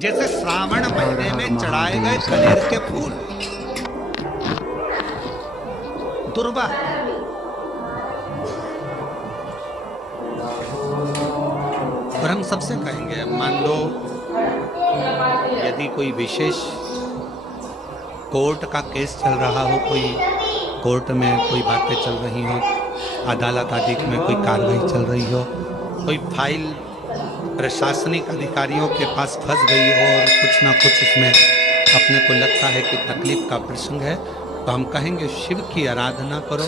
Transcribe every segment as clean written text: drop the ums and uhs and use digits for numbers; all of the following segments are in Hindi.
जैसे श्रावण महीने में चढ़ाए गए कनेर के फूल दुर्वा, और हम सबसे कहेंगे, मान लो यदि कोई विशेष कोर्ट का केस चल रहा हो, कोई कोर्ट में कोई बातें चल रही हो, अदालत आदि में कोई कार्रवाई चल रही हो, कोई फाइल प्रशासनिक अधिकारियों के पास फंस गई हो और कुछ ना कुछ इसमें अपने को लगता है कि तकलीफ का प्रसंग है, तो हम कहेंगे शिव की आराधना करो,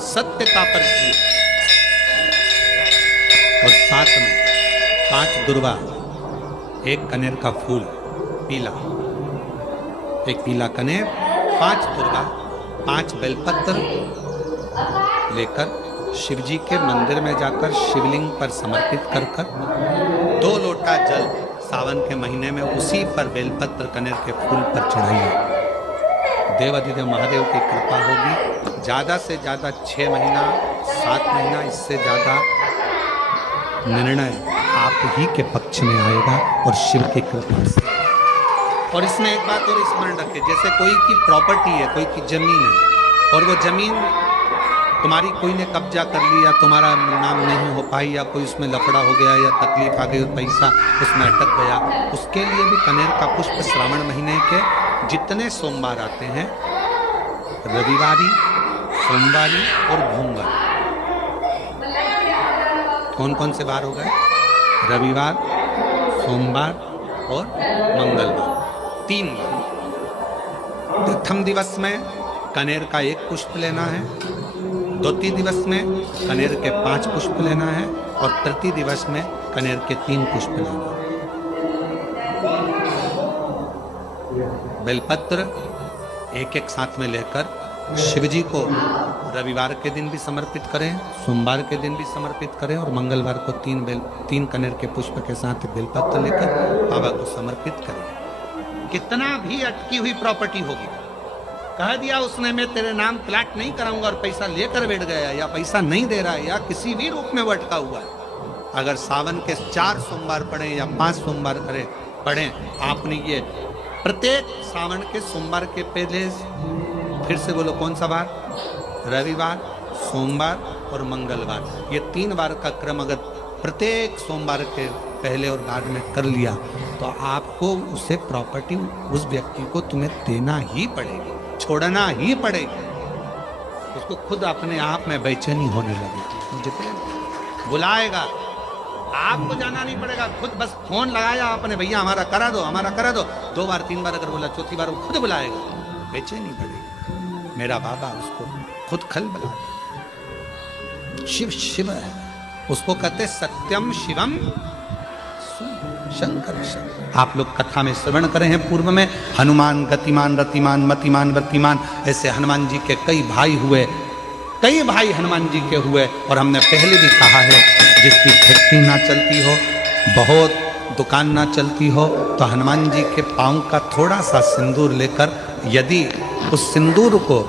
सत्यता पर जियो, और साथ में 5 दुर्वा, 1 कनेर का फूल पीला, 1 पीला कनेर, 5 दुर्वा, 5 बेलपत्र लेकर शिव जी के मंदिर में जाकर शिवलिंग पर समर्पित कर 2 लोटा जल सावन के महीने में उसी पर बेलपत्र कनेर के फूल पर चढ़ाइए। देवाधिदेव महादेव की कृपा होगी। ज़्यादा से ज़्यादा 6 महीना 7 महीना, इससे ज़्यादा निर्णय आप ही के पक्ष में आएगा और शिव की कृपा से। और इसमें एक बात और स्मरण रखें, जैसे कोई की प्रॉपर्टी है, कोई की जमीन है, और वो जमीन तुम्हारी कोई ने कब्जा कर लिया, तुम्हारा नाम नहीं हो पाई, या कोई उसमें लफड़ा हो गया, या तकलीफ आ गई, पैसा उसमें अटक गया, उसके लिए भी कनेर का पुष्प श्रावण महीने के जितने सोमवार आते हैं, रविवारी, सोमवारी और भूमवार, कौन कौन से बार हो गए? रविवार, सोमवार और मंगलवार, 3 बार। प्रथम दिवस में कनेर का 1 पुष्प लेना है, द्वितीय दिवस में कनेर के 5 पुष्प लेना है, और तृतीय दिवस में कनेर के 3 पुष्प लेना है। बेलपत्र 1-1 साथ में लेकर शिव जी को रविवार के दिन भी समर्पित करें, सोमवार के दिन भी समर्पित करें, और मंगलवार को 3 कनेर के पुष्प के साथ बेलपत्र लेकर बाबा को समर्पित करें। कितना भी अटकी हुई प्रॉपर्टी होगी, कह दिया उसने मैं तेरे नाम प्लाट नहीं कराऊंगा, और पैसा लेकर बैठ गया, या पैसा नहीं दे रहा है, या किसी भी रूप में वो अटका हुआ है, अगर सावन के 4 सोमवार पढ़े या 5 सोमवार पढ़े आपने, ये प्रत्येक सावन के सोमवार के पहले, फिर से बोलो कौन सा बार? रविवार, सोमवार और मंगलवार, ये 3 बार का क्रम अगर प्रत्येक सोमवार के पहले और बाद में कर लिया, तो आपको उसे प्रॉपर्टी उस व्यक्ति को तुम्हें देना ही पड़ेगी, छोड़ना ही पड़ेगी। उसको खुद अपने आप में बेचैनी होने लगेगी, जितने बुलाएगा, आपको जाना नहीं पड़ेगा, खुद बस फोन लगाया आपने, भैया हमारा करा दो, हमारा करा दो, 2 बार 3 बार अगर बोला, चौथी बार वो खुद बुलाएगा, बेचैनी पड़ेगी। मेरा बाबा उसको खुद खल बुला, शिव शिव है, उसको कहते सत्यम शिवम शंकर शंकर। आप लोग कथा में श्रवण करे हैं पूर्व में, हनुमान गतिमान रतिमान मतिमान व्रतिमान, ऐसे हनुमान जी के कई भाई हुए, कई भाई हनुमान जी के हुए। और हमने पहले भी कहा है, जिसकी फैक्ट्री ना चलती हो, बहुत दुकान ना चलती हो, तो हनुमान जी के पाँव का थोड़ा सा सिंदूर लेकर, यदि उस सिंदूर को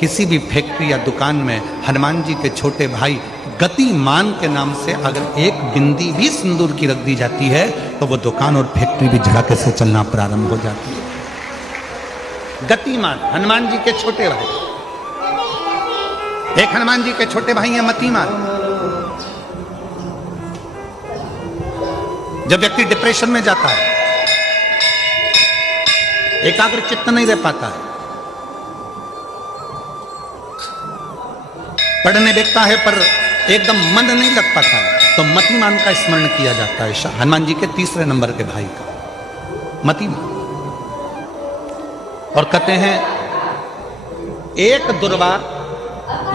किसी भी फैक्ट्री या दुकान में हनुमान जी के छोटे भाई गतिमान के नाम से अगर 1 बिंदी भी सिंदूर की रख दी जाती है, तो वो दुकान और फैक्ट्री भी झड़के से चलना प्रारंभ हो जाती है। गतिमान हनुमान जी के छोटे भाई, एक हनुमान जी के छोटे भाई हैं मतिमान। जब व्यक्ति डिप्रेशन में जाता है, एकाग्र चित्त नहीं रह पाता है, पढ़ने देखता है पर एकदम मन नहीं लग पाता, तो मतिमान का स्मरण किया जाता है, हनुमान जी के 3रे नंबर के भाई का मतिमान। और कहते हैं 1 दुर्वा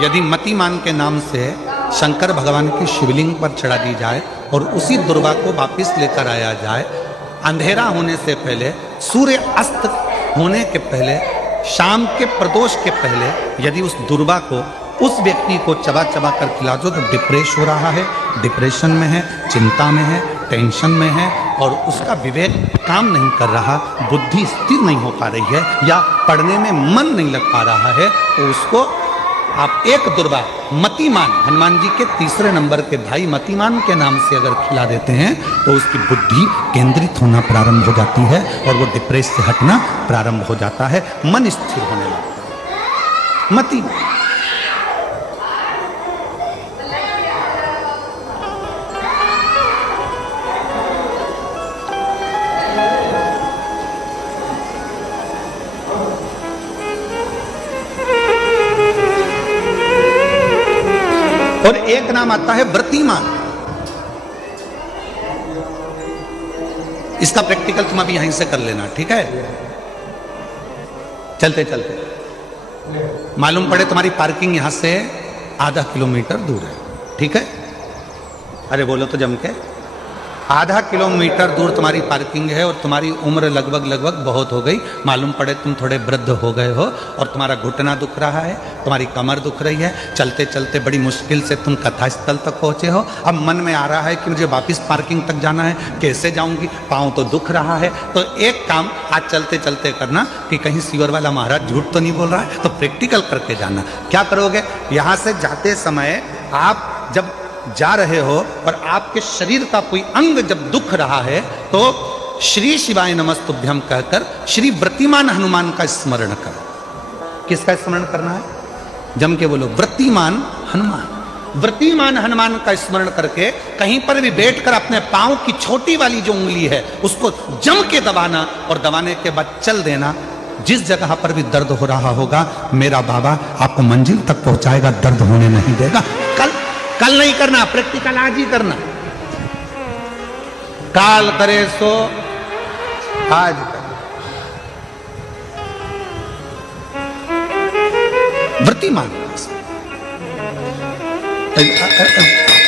यदि मतिमान के नाम से शंकर भगवान की शिवलिंग पर चढ़ा दी जाए, और उसी दुर्वा को वापस लेकर आया जाए, अंधेरा होने से पहले, सूर्य अस्त होने के पहले, शाम के प्रदोष के पहले, यदि उस दुर्वा को उस व्यक्ति को चबा चबा कर खिला दो, तो डिप्रेस हो रहा है, डिप्रेशन में है, चिंता में है, टेंशन में है, और उसका विवेक काम नहीं कर रहा, बुद्धि स्थिर नहीं हो पा रही है, या पढ़ने में मन नहीं लग पा रहा है, तो उसको आप एक दुर्वा मतिमान, हनुमान जी के तीसरे नंबर के भाई मतिमान के नाम से अगर खिला देते हैं तो उसकी बुद्धि केंद्रित होना प्रारंभ हो जाती है और वो डिप्रेस से हटना प्रारंभ हो जाता है, मन स्थिर होने लगता है। मति और एक नाम आता है व्रतिमान। इसका प्रैक्टिकल तुम अभी यहीं से कर लेना, ठीक है? चलते चलते मालूम पड़े तुम्हारी पार्किंग यहां से आधा किलोमीटर दूर है, ठीक है? अरे बोलो तो जम के, आधा किलोमीटर दूर तुम्हारी पार्किंग है और तुम्हारी उम्र लगभग बहुत हो गई। मालूम पड़े तुम थोड़े वृद्ध हो गए हो और तुम्हारा घुटना दुख रहा है, तुम्हारी कमर दुख रही है, चलते चलते बड़ी मुश्किल से तुम कथा स्थल तक पहुंचे हो। अब मन में आ रहा है कि मुझे वापस पार्किंग तक जाना है, कैसे जाऊंगी, पाँव तो दुख रहा है। तो एक काम आज चलते चलते करना कि कहीं सीवर वाला महाराज झूठ तो नहीं बोल रहा है, तो प्रैक्टिकल करके जाना। क्या करोगे, यहां से जाते समय आप जब जा रहे हो और आपके शरीर का कोई अंग जब दुख रहा है तो श्री शिवाय नमस्तुभ्यम कहकर श्री व्रतिमान हनुमान का स्मरण करो। किसका स्मरण करना है? जम के बोलो, व्रतिमान हनुमान। व्रतिमान हनुमान का स्मरण करके कहीं पर भी बैठकर अपने पांव की छोटी वाली जो उंगली है उसको जम के दबाना और दबाने के बाद चल देना। जिस जगह पर भी दर्द हो रहा होगा मेरा बाबा आपको मंजिल तक पहुंचाएगा, दर्द होने नहीं देगा। कल नहीं करना, प्रैक्टिकल आज ही करना। काल करे सो आज कर। व्रतिमान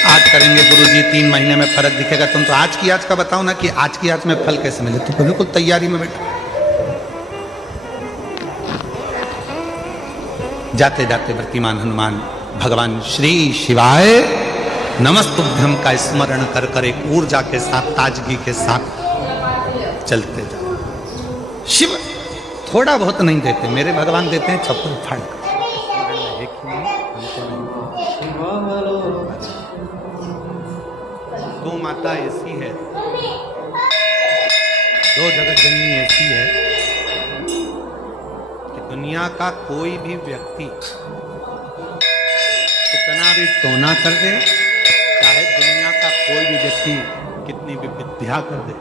आज करेंगे गुरुजी, 3 महीने में फर्क दिखेगा। तुम तो आज की आज का बताओ ना कि आज की आज में फल कैसे मिले। तुम बिल्कुल तैयारी में बैठो। जाते जाते व्रतिमान हनुमान भगवान श्री शिवाय नमस्तुभ्यम का स्मरण कर कर एक ऊर्जा के साथ, ताजगी के साथ चलते जाओ। शिव थोड़ा बहुत नहीं देते, मेरे भगवान देते हैं चप्पल फाड़ कर। दो माता ऐसी है, दो जगत जननी ऐसी है कि दुनिया का कोई भी व्यक्ति कितना भी टोना कर दे, चाहे दुनिया का कोई भी व्यक्ति कितनी भी विद्या कर दे,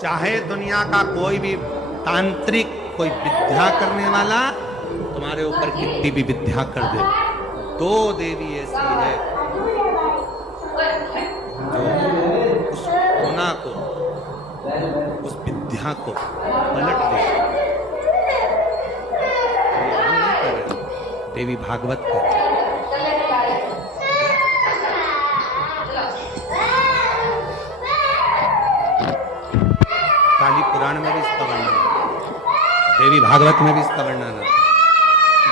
चाहे दुनिया का कोई भी तांत्रिक कोई विद्या करने वाला तुम्हारे ऊपर कितनी भी विद्या कर दे, दो देवी ऐसी है जो उस टोना को, उस विद्या को पलट दे। हम नहीं कर रहे, देवी भागवत कर रहे। काली पुराण में भी इसका वर्णन है, देवी भागवत में भी इसका वर्णन है।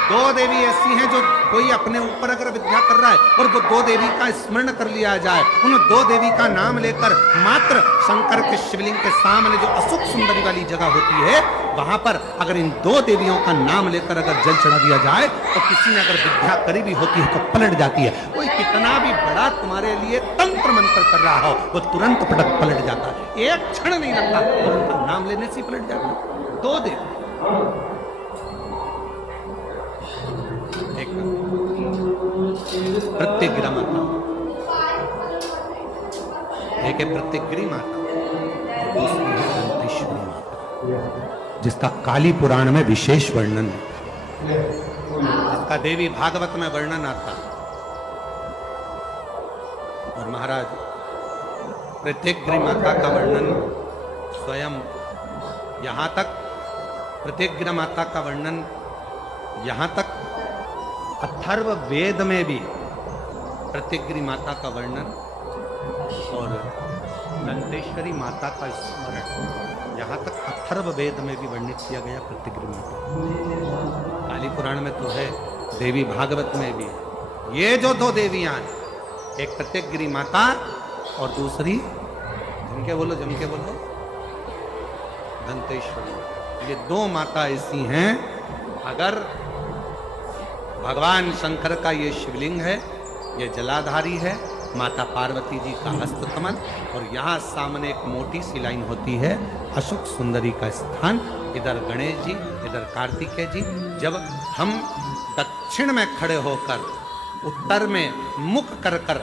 दो देवी ऐसी हैं जो कोई अपने ऊपर अगर विद्या कर रहा है और वो दो देवी का स्मरण कर लिया जाए, उन दो देवी का नाम लेकर मात्र शंकर के शिवलिंग के सामने जो अशोक सुंदरी वाली जगह होती है वहां पर अगर इन दो देवियों का नाम लेकर अगर जल चढ़ा दिया जाए तो किसी ने अगर विद्या करी भी होती है तो पलट जाती है। कोई कितना भी बड़ा तुम्हारे लिए तंत्र मंत्र कर रहा हो वो तुरंत पलट जाता है, एक क्षण नहीं लगता, उनका नाम लेने से पलट जाता है। दो देवी, प्रत्येगिरा माता, एक है प्रत्येगिरी माता और दूसरी है दंतेश्वरी माता, जिसका काली पुराण में विशेष वर्णन है, जिसका देवी भागवत में वर्णन आता। और महाराज प्रत्येगिरी माता का वर्णन स्वयं यहां तक, प्रत्येगिरा माता का वर्णन यहां तक अथर्व वेद में भी प्रत्येगिरी माता का वर्णन और दंतेश्वरी माता का स्मरण यहाँ तक अथर्व वेद में भी वर्णित किया गया। प्रत्येगिरी माता काली पुराण में तो है, देवी भागवत में भी है। ये जो दो देवियां हैं, एक प्रत्येगिरी माता और दूसरी जम के बोलो दंतेश्वरी। ये दो माता ऐसी हैं, अगर भगवान शंकर का ये शिवलिंग है, ये जलाधारी है, माता पार्वती जी का हस्त कमल, और यहाँ सामने एक मोटी सी लाइन होती है अशोक सुंदरी का स्थान। इधर गणेश जी, इधर कार्तिकेय जी। जब हम दक्षिण में खड़े होकर, उत्तर में मुख कर कर,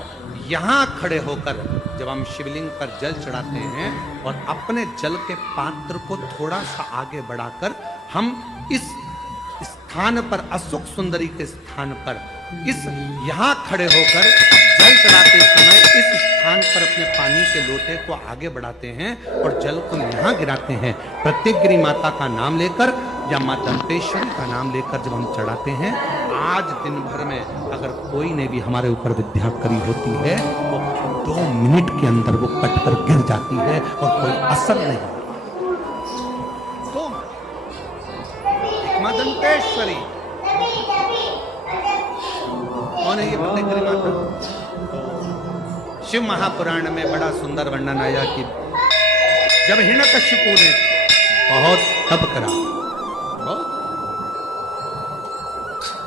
यहाँ खड़े होकर जब हम शिवलिंग पर जल चढ़ाते हैं और अपने जल के पात्र को थोड़ा सा आगे बढ़ाकर हम इस स्थान पर, अशोक सुंदरी के स्थान पर, इस यहाँ खड़े होकर जल चढ़ाते समय इस स्थान पर अपने पानी के लोटे को आगे बढ़ाते हैं और जल को यहाँ गिराते हैं। प्रत्येक गिरी माता का नाम लेकर या मां दंतेश्वरी का नाम लेकर जब हम चढ़ाते हैं, आज दिन भर में अगर कोई ने भी हमारे ऊपर विद्या करी होती है, वो 2 मिनट के अंदर वो कटकर गिर जाती है और कोई असर नहीं। तो मां दंतेश्वरी कौन है? ये प्रत्येक गिरी माता। शिव महापुराण में बड़ा सुंदर वर्णन आया कि जब हिरण्यकशिपु ने बहुत तप करा,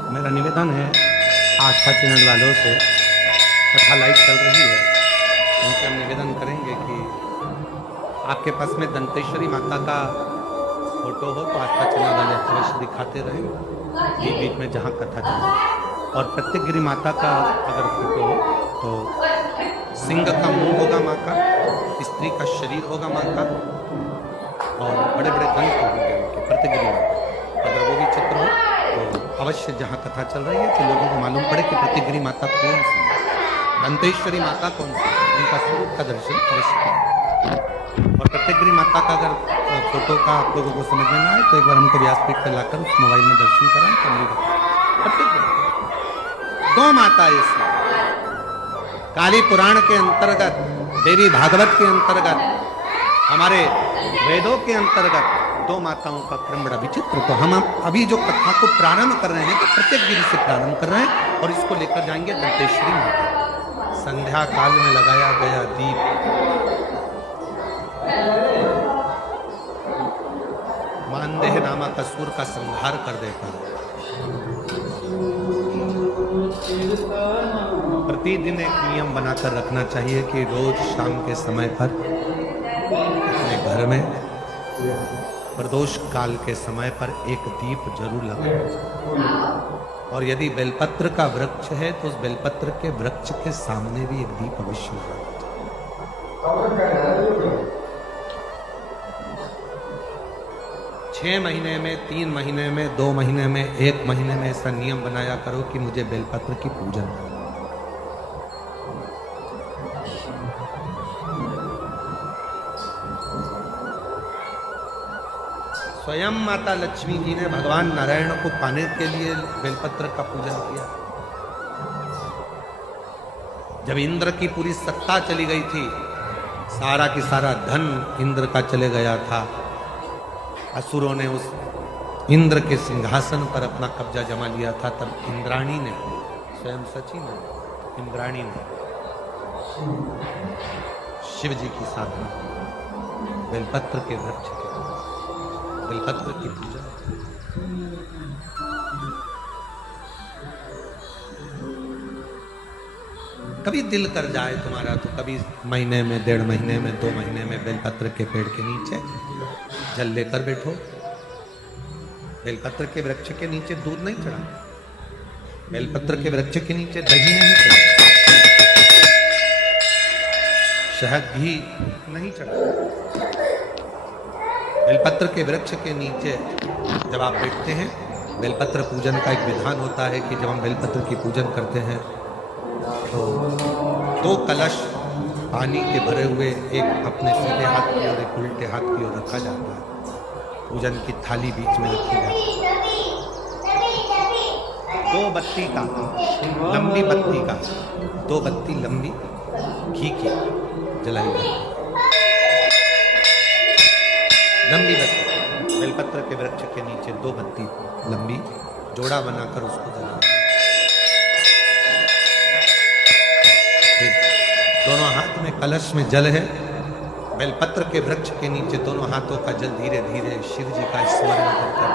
मेरा निवेदन है आस्था चैनल वालों से, कथा लाइव चल रही है, उनसे हम निवेदन करेंगे कि आपके पास में दंतेश्वरी माता का फोटो हो तो आस्था चैनल वाले अवश्य दिखाते रहें बीच बीच में जहाँ कथा चले। और प्रत्येक गिरी माता का अगर फोटो हो तो सिंह का मुंह होगा माँ का, स्त्री का शरीर होगा माँ का, और बड़े बड़े दंत होंगे उनके, प्रत्येक गिरी माता। अगर वो भी चित्र हो तो अवश्य जहाँ कथा चल रही है तो लोगों को मालूम पड़े कि प्रत्येक गिरी माता कौन सी है, दंतेश्वरी माता कौन सी है, उनका स्वरूप का दर्शन अवश्य करें। और प्रत्येक गिरी माता का अगर फोटो का आप लोगों को समझ में ना आए तो एक बार हमको व्यासपीठ पर लाकर उस मोबाइल में दर्शन कराएं तो हम बताएं। प्रत्येक 2 माता इसमें, काली पुराण के अंतर्गत, देवी भागवत के अंतर्गत, हमारे वेदों के अंतर्गत 2 माताओं का क्रम बड़ा विचित्र। तो हम अभी जो कथा को प्रारंभ कर रहे हैं तो प्रत्येक गिरी से प्रारंभ कर रहे हैं और इसको लेकर जाएंगे दंतेश्वरी माता। संध्या काल में लगाया गया दीप, मानदेह नामक असुर का संहार कर देता है। प्रतिदिन एक नियम बनाकर रखना चाहिए कि रोज शाम के समय पर अपने घर में प्रदोष काल के समय पर एक दीप जरूर लगाएं। और यदि बेलपत्र का वृक्ष है तो उस बेलपत्र के वृक्ष के सामने भी एक दीप अवश्य लगाएं। 6 महीने में, 3 महीने में, 2 महीने में, 1 महीने में ऐसा नियम बनाया करो कि मुझे बेलपत्र की पूजन करो। स्वयं माता लक्ष्मी जी ने भगवान नारायण को पाने के लिए बेलपत्र का पूजन किया। जब इंद्र की पूरी सत्ता चली गई थी, सारा की सारा धन इंद्र का चले गया था, असुरों ने उस इंद्र के सिंहासन पर अपना कब्जा जमा लिया था, तब इंद्राणी ने, स्वयं सची ने, इंद्राणी ने शिव जी की साधना, बेलपत्र के वृक्ष के, बेलपत्र की पूजा। कभी दिल कर जाए तुम्हारा तो कभी महीने में, 1.5 महीने में, 2 महीने में बेलपत्र के पेड़ के नीचे जल लेकर बैठो। बेलपत्र के वृक्ष के नीचे दूध नहीं चढ़ा, बेलपत्र के वृक्ष के नीचे दही नहीं चढ़ा, शहद घी नहीं चढ़ा। बेलपत्र के वृक्ष के नीचे जब आप बैठते हैं, बेलपत्र पूजन का एक विधान होता है कि जब हम बेलपत्र की पूजन करते हैं तो 2 कलश पानी के भरे हुए, एक अपने सीधे हाथ की और एक उल्टे हाथ की ओर रखा जाता है। पूजन की थाली बीच में रखी जाती है। 2 बत्ती का, लंबी बत्ती का, 2 बत्ती लंबी घी की जलाई जाती है। लंबी बत्ती, बेलपत्र के वृक्ष के नीचे 2 बत्ती लंबी जोड़ा बनाकर उसको जलाते हैं। दोनों हाथ में कलश में जल है, बेलपत्र के वृक्ष के नीचे दोनों हाथों का जल धीरे धीरे शिव जी का स्मरण कर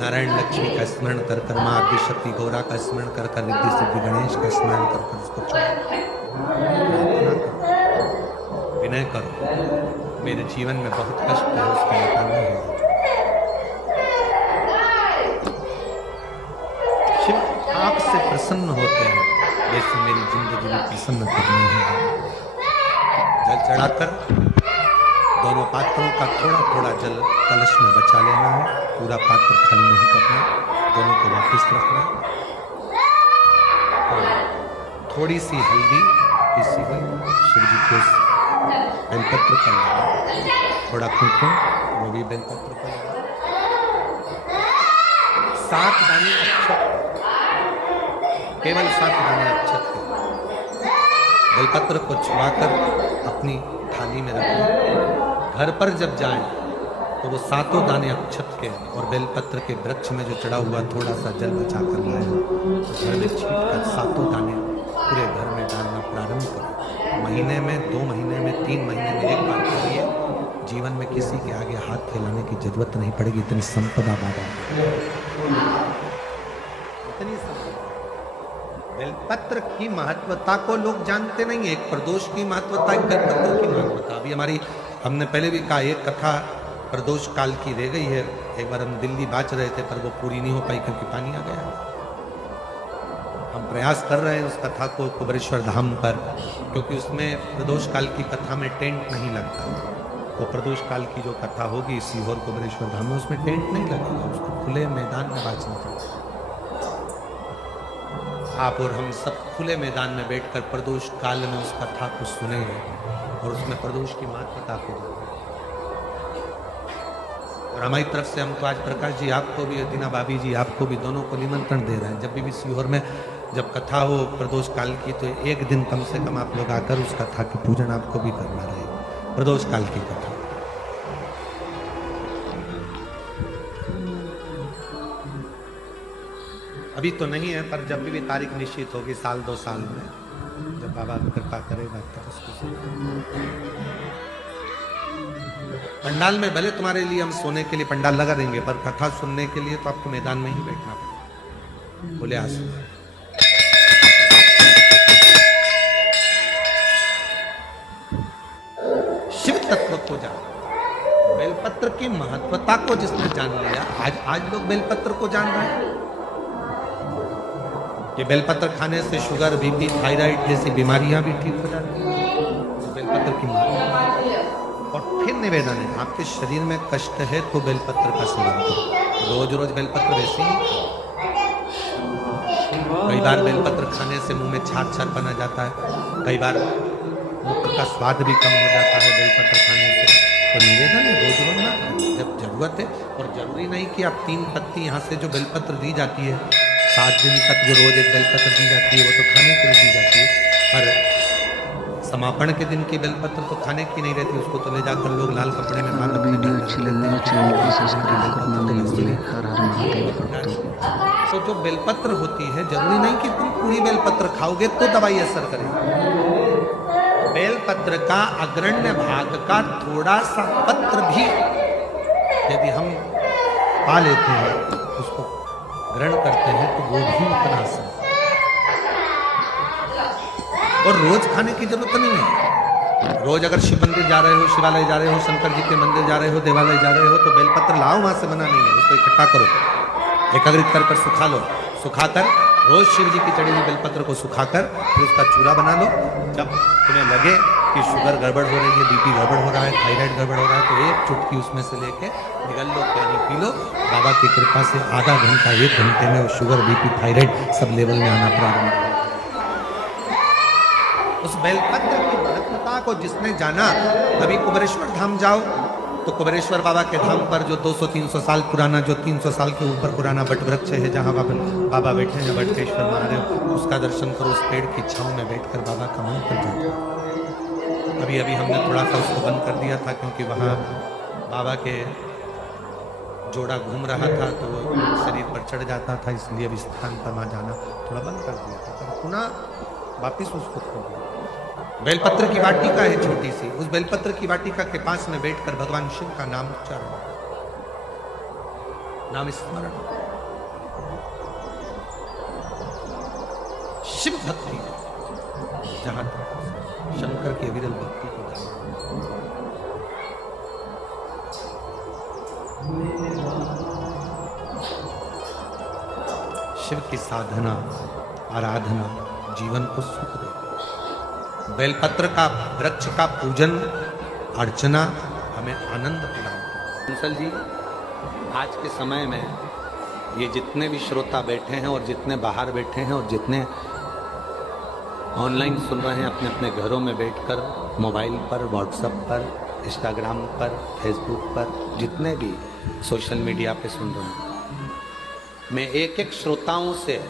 नारायण लक्ष्मी का स्मरण कर कर, माँ आदि शक्ति गौरा का स्मरण कर कर, रिद्धि सिद्धि गणेश का स्मरण कर कर उसको प्रार्थना करो, विनय करो। मेरे जीवन में बहुत कष्ट है, उसको निकालना है। शिव आपसे प्रसन्न होते हैं, जैसे मेरी जिंदगी में प्रसन्न करनी है। जल चढ़ाकर दोनों पात्रों का थोड़ा थोड़ा जल कलश में बचा लेना है, पूरा पात्र खाली नहीं करना, दोनों को वापस रखना। थोड़ी सी हल्दी पीसी हुई शिव जी को बेलपत्र पर लगा, थोड़ा कुमकुम वो भी बेलपत्र पर लगा, 7 दाने अक्षत, केवल 7 दाने अक्षत के बेलपत्र को छुआकर अपनी थाली में रखें। घर पर जब जाएं तो वो 7 दाने अक्षत के और बेलपत्र के वृक्ष में जो चढ़ा हुआ थोड़ा सा जल बचा कर लाए हो, तो घर में छींट कर 7 दाने पूरे घर में डालना प्रारंभ करो। महीने में, 2 महीने में, 3 महीने में एक बार करिए। जीवन में किसी के आगे हाथ फैलाने की जरूरत नहीं पड़ेगी, इतनी संपदा बाबा, इतनी संपदा। बेलपत्र की महत्वता को लोग जानते नहीं है। एक प्रदोष की महत्वता, एक बेलपत्र की महत्वता। अभी हमने पहले भी कहा, एक कथा प्रदोष काल की रह गई है। एक बार हम दिल्ली बाच रहे थे, पर वो पूरी नहीं हो पाई क्योंकि पानी आ गया। हम प्रयास कर रहे हैं उस कथा को कुबेरेश्वर धाम पर, क्योंकि उसमें प्रदोष काल की कथा में टेंट नहीं लगता। तो प्रदोष काल की जो कथा होगी सीहोर कुबेरेश्वर धाम में, उसमें टेंट नहीं लगेगा, उसको खुले मैदान में बाचना पड़ेगा। आप और हम सब खुले मैदान में बैठकर प्रदोष काल में उस कथा को सुनेंगे और उसमें प्रदोष की महत्वता को जानेंगे। और हमारी तरफ से हम तो आज प्रकाश जी आपको भी, दीना भाभी जी आपको भी, दोनों को निमंत्रण दे रहे हैं। जब भी सीहोर में जब कथा हो प्रदोष काल की, तो एक दिन कम से कम आप लोग आकर उस कथा की पूजन आपको भी करना रहेगा। प्रदोष काल की कथा अभी तो नहीं है, पर जब भी तारीख निश्चित होगी, 1-2 साल में, जब बाबा कृपा करेगा तब उसको। पंडाल में भले तुम्हारे लिए हम सोने के लिए पंडाल लगा देंगे, पर कथा सुनने के लिए तो आपको मैदान में ही बैठना पड़ेगा। बोले आस शिव तत्व को जान, बेलपत्र की महत्वता को जिसने जान लिया, आज लोग बेलपत्र को जान रहे हैं कि बेलपत्र खाने से शुगर, बीपी, थायराइड जैसी बीमारियां भी ठीक हो जाती हैं। बेलपत्र की महत्वता। और फिर निवेदन है, आपके शरीर में कष्ट है तो बेलपत्र का सेवन करो। रोज रोज बेलपत्र वैसे ही, कई बार बेलपत्र खाने से मुंह में छार छार बना जाता है, कई बार मुख का स्वाद भी कम हो जाता है बेलपत्र खाने से। तो निवेदन है रोज रोज ना खाएं, जब जरूरत है। और जरूरी नहीं कि आप 3 पत्ती यहाँ से जो बेलपत्र दी जाती है 7 दिन तक जो रोज एक बेलपत्र दी जाती है, वो तो खाने के लिए दी जाती है। पर समापन के दिन की बेलपत्र तो खाने की नहीं रहती, उसको तो ले जाकर लोग लाल कपड़े में बांध वीडियो अच्छी लगी तो चैनल को सब्सक्राइब करना नहीं भूलें। हर हर महादेव। तो जो बेलपत्र होती है, जरूरी नहीं कि तुम पूरी बेलपत्र खाओगे तो दवाई असर करेगी। बेलपत्र का अग्रण्य भाग का थोड़ा सा पत्र भी यदि हम पा लेते हैं, उसको ग्रहण करते हैं, तो वो भी उतना असर। और रोज खाने की जरूरत नहीं है। रोज अगर शिव मंदिर जा रहे हो, शिवालय जा रहे हो, शंकर जी के मंदिर जा रहे हो, देवालय जा रहे हो, तो बेलपत्र लाओ, वहां से मना नहीं है। उसको इकट्ठा करो, एकाग्रित कर सुखा लो, सुखाकर रोज शिव जी की चढ़ी हुई बेलपत्र को सुखाकर फिर उसका चूरा बना लो। जब तुम्हें लगे कि शुगर गड़बड़ हो रही है, बीपी गड़बड़ हो रहा है, थायराइड गड़बड़ हो रहा है, तो एक चुटकी उसमें से लेके निगल लो, पानी पी लो। बाबा की कृपा से आधा घंटा, 1 घंटे में वो sugar, BP, thyroid sub level में आना प्रारंभ हो। उस बेलपत्र की महत्वता को जिसने जाना, अभी कुबेरेश्वर धाम जाओ तो कुबेरेश्वर बाबा के धाम पर जो 200-300 साल पुराना, जो 300 साल के ऊपर पुराना वट वृक्ष है, जहाँ बाबा बैठे हैं, वटकेश्वर महादेव, उसका दर्शन करो। उस पेड़ की छांव में बैठकर बाबा का मंत्र जाओ। अभी हमने थोड़ा सा उसको बंद कर दिया था, क्योंकि वहाँ बाबा के जोड़ा घूम रहा था तो वो शरीर पर चढ़ जाता था, इसलिए अब स्थान पर वहाँ जाना थोड़ा बंद कर दिया था। पर पुनः वापिस उसको खोल दिया। बेलपत्र की वाटिका है छोटी सी, उस बेलपत्र की वाटिका के पास में बैठकर भगवान शिव का नाम उच्चारण। नाम स्मरण, शिव भक्ति जहां तक शंकर की अविरल भक्ति को शिव की साधना आराधना जीवन को सुख दे। बेलपत्र का वृक्ष का पूजन अर्चना हमें आनंद प्रदान। कंसल जी, आज के समय में ये जितने भी श्रोता बैठे हैं और जितने बाहर बैठे हैं और जितने ऑनलाइन सुन रहे हैं अपने अपने घरों में बैठकर, मोबाइल पर, व्हाट्सएप पर, इंस्टाग्राम पर, फेसबुक पर, जितने भी सोशल मीडिया पे सुन रहे हैं, मैं एक एक श्रोताओं से,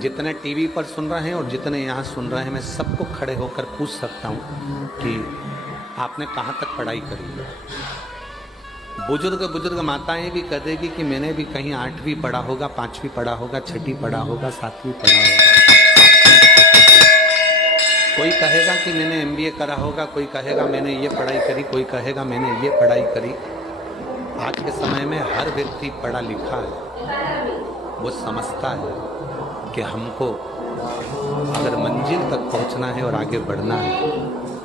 जितने टीवी पर सुन रहे हैं और जितने यहाँ सुन रहे हैं, मैं सबको खड़े होकर पूछ सकता हूँ कि आपने कहाँ तक पढ़ाई करी। बुजुर्ग माताएं भी कह देगी कि मैंने भी कहीं 8वीं पढ़ा होगा, 5वीं पढ़ा होगा, 6वीं पढ़ा होगा, 7वीं पढ़ा होगा। कोई कहेगा कि मैंने MBA करा होगा, कोई कहेगा मैंने ये पढ़ाई करी, कोई कहेगा मैंने ये पढ़ाई करी। आज के समय में हर व्यक्ति पढ़ा लिखा है, वो समझता है कि हमको अगर मंजिल तक पहुंचना है और आगे बढ़ना है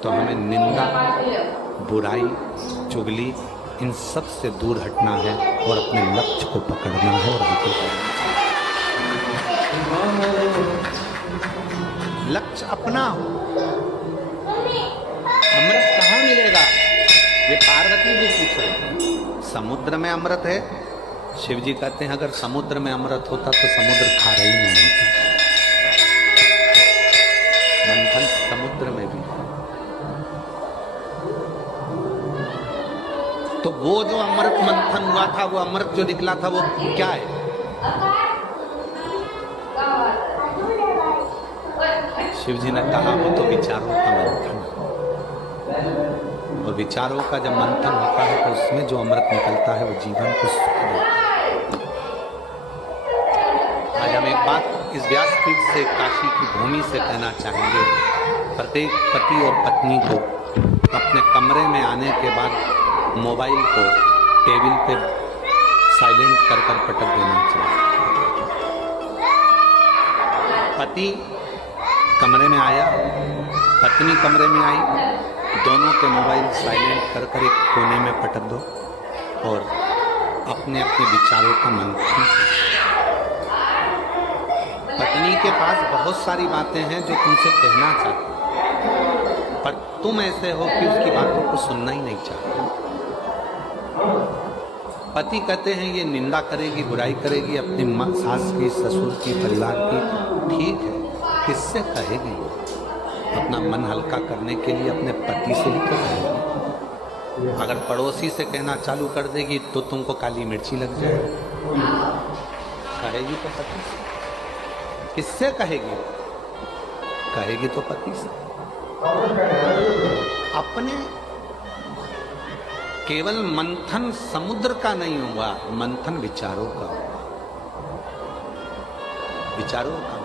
तो हमें निंदा, बुराई, चुगली, इन सब से दूर हटना है और अपने लक्ष्य को पकड़ना है और आगे बढ़ना है। लक्ष्य अपना हो। अमृत कहाँ मिलेगा? ये पार्वती जी पूछ रहे हैं। समुद्र में अमृत है? शिव जी कहते हैं अगर समुद्र में अमृत होता तो समुद्र खारा ही नहीं होता। मंथन समुद्र में भी। तो वो जो अमृत मंथन हुआ था, वो अमृत जो निकला था, वो क्या है? शिव जी ने कहा वो तो विचारों का मंथन है। और विचारों का जब मंथन होता है तो उसमें जो अमृत निकलता है वो जीवन को सुख देता है। आज हम एक बात इस व्यासपीठ से, काशी की भूमि से कहना चाहेंगे। प्रत्येक पति और पत्नी को अपने कमरे में आने के बाद मोबाइल को टेबल पे साइलेंट कर पटक देना चाहिए। पति कमरे में आया, पत्नी कमरे में आई, दोनों के मोबाइल साइलेंट कर एक कोने में पटक दो और अपने अपने विचारों का मंथन। पत्नी के पास बहुत सारी बातें हैं जो तुमसे कहना चाहती, पर तुम ऐसे हो कि उसकी बातों को सुनना ही नहीं चाहते। पति कहते हैं ये निंदा करेगी, बुराई करेगी अपनी सास की, ससुर की, परिवार की। ठीक है, किससे कहेगी? अपना मन हल्का करने के लिए अपने पति से ही तो कहेगी। अगर पड़ोसी से कहना चालू कर देगी तो तुमको काली मिर्ची लग जाएगी। कहेगी तो पति से। किससे कहेगी? कहेगी तो पति से। अपने केवल मंथन समुद्र का नहीं हुआ, मंथन विचारों का हुआ। विचारों का मंथन।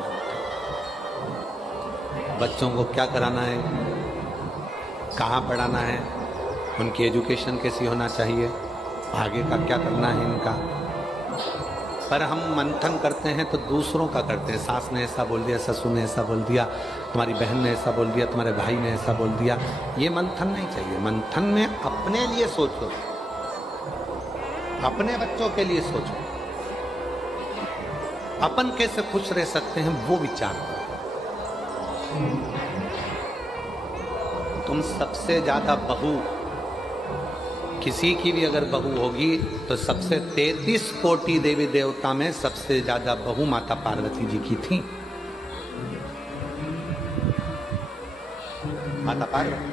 बच्चों को क्या कराना है, कहाँ पढ़ाना है, उनकी एजुकेशन कैसी होना चाहिए, आगे का क्या करना है इनका। पर हम मंथन करते हैं तो दूसरों का करते हैं। सास ने ऐसा बोल दिया, ससुर ने ऐसा बोल दिया, तुम्हारी बहन ने ऐसा बोल दिया, तुम्हारे भाई ने ऐसा बोल दिया। ये मंथन नहीं चाहिए। मंथन में अपने लिए सोचो, अपने बच्चों के लिए सोचो, अपन कैसे खुश रह सकते हैं वो विचार करो। तुम सबसे ज्यादा बहू, किसी की भी अगर बहू होगी तो सबसे 33 कोटि देवी देवता में सबसे ज्यादा बहू माता पार्वती जी की थी। माता पार्वती।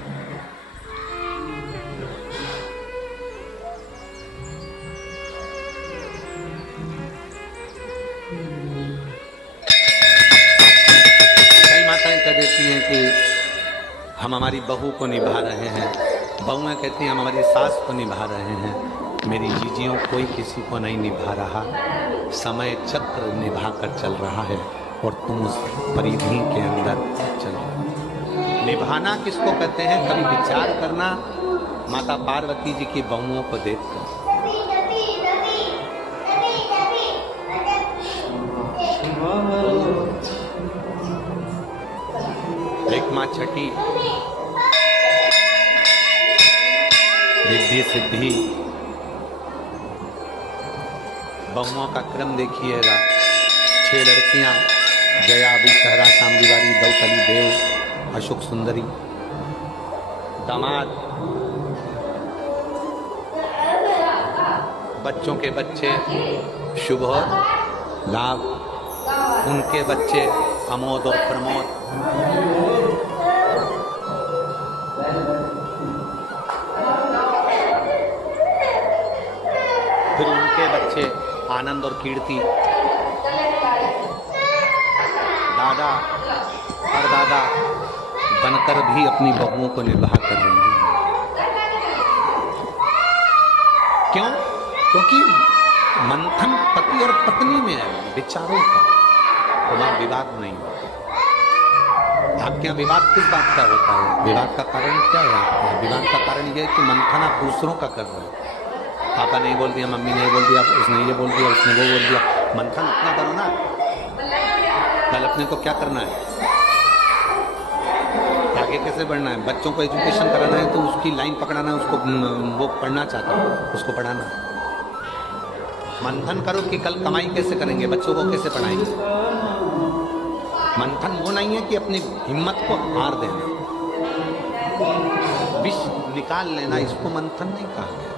कई माताएं कह देती हैं कि हम हमारी बहू को निभा रहे हैं। बहुएं कहती हैं हम हमारी सास को निभा रहे हैं। मेरी जीजियों कोई किसी को नहीं निभा रहा, समय चक्र निभा कर चल रहा है और तुम उस परिधि के अंदर चल रहे हो। निभाना किसको कहते हैं? कभी विचार करना माता पार्वती जी की बहुओं को देखकर। की रिद्धि सिद्धि बहुओं का क्रम देखिएगा। 6 लड़कियां, जया, विषहरा, शामदीवारी, दौतली, देव, अशोक सुंदरी। दामाद, बच्चों के बच्चे शुभ और लाभ, उनके बच्चे अमोद और प्रमोद। फिर उनके बच्चे आनंद और कीर्ति। दादा और दादा बनकर भी अपनी बहुओं को निर्वाह कर रही हैं। क्यों? क्योंकि मंथन पति और पत्नी में है, विचारों का। तो वहां विवाद नहीं होता। आपके यहाँ विवाद किस बात का होता है? विवाद का कारण क्या है आपके यहाँ? विवाद का कारण यह है कि मंथन आप दूसरों का कर रहे हो। पापा नहीं बोल दिया, मम्मी नहीं बोल दिया, उसने ये बोल दिया, उसने वो बोल दिया। मंथन अपना करो ना। कल अपने को क्या करना है, आगे कैसे बढ़ना है। बच्चों को एजुकेशन कराना है तो उसकी लाइन पकड़ाना है, उसको वो पढ़ना चाहता है, उसको पढ़ाना है। मंथन करो कि कल कमाई कैसे करेंगे, बच्चों को कैसे पढ़ाएंगे। मंथन वो नहीं है कि अपनी हिम्मत को हार देना, विष निकाल लेना, इसको मंथन नहीं कहा गया।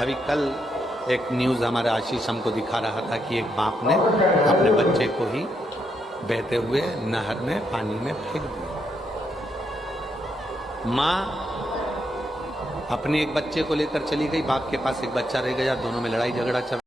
अभी कल एक न्यूज़ हमारा आशीष हमको दिखा रहा था कि एक बाप ने अपने बच्चे को ही बहते हुए नहर में, पानी में फेंक दिया। माँ अपने एक बच्चे को लेकर चली गई, बाप के पास एक बच्चा रह गया, दोनों में लड़ाई झगड़ा चल